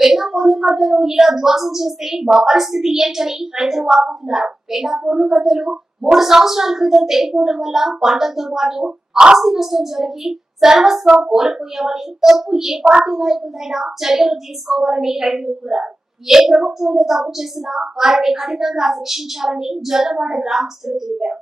పెన్నా పూర్ణ కట్టలు ఇలా ధ్వంసం చేస్తే మా పరిస్థితి ఏంటని రైతులు వాపోతున్నారు. పెన్నా పూర్ణ కట్టలు 3 సంవత్సరాల క్రితం తెగిపోవడం వల్ల పంటలతో పాటు ఆస్తి నష్టం జరిగి సర్వస్వం కోల్పోయామని, తప్పు ఏ పార్టీ నాయకులైనా చర్యలు తీసుకోవాలని రైతులు కోరారు. ఏ ప్రభుత్వంలో తప్పు చేసినా వారిని కఠినంగా శిక్షించాలని జొన్నవాడ గ్రామస్తులు తెలిపారు.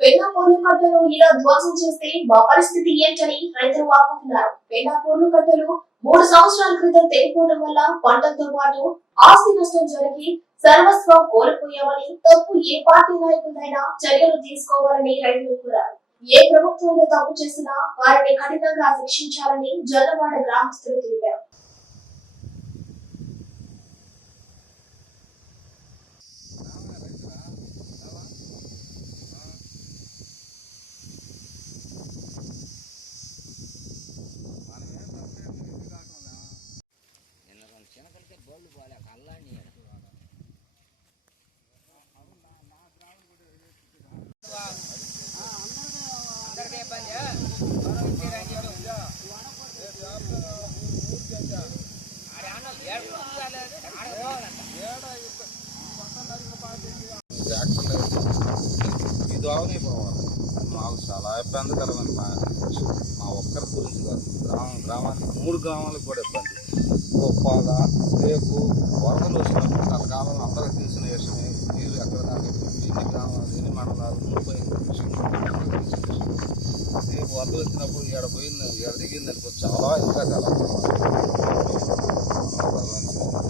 పెన్నా పూర్ణ కట్టలు ఇలా ధ్వంసం చేస్తే మా పరిస్థితి ఏంటని రైతులు వాపోతున్నారు. పెన్నా పూర్ణ కట్టలు 3 సంవత్సరాల క్రితం తెగిపోవడం వల్ల పంటలతో పాటు ఆస్తి నష్టం జరిగి సర్వస్వం కోల్పోయామని, తప్పు ఏ పార్టీ నాయకులైనా చర్యలు తీసుకోవాలని రైతులు కోరారు. ఏ ప్రభుత్వంలో తప్పు చేసినా వారిని కఠినంగా శిక్షించాలని జొన్నవాడ గ్రామస్తులు తెలిపారు. ఇది అవని మాకు చాలా ఇబ్బందికరమైన మా ఒక్కరి గురించి కాదు, గ్రామానికి 3 గ్రామాలకు కూడా ఇబ్బంది. గొప్పాల రేపు వరదలు వచ్చినప్పుడు గతకాలంలో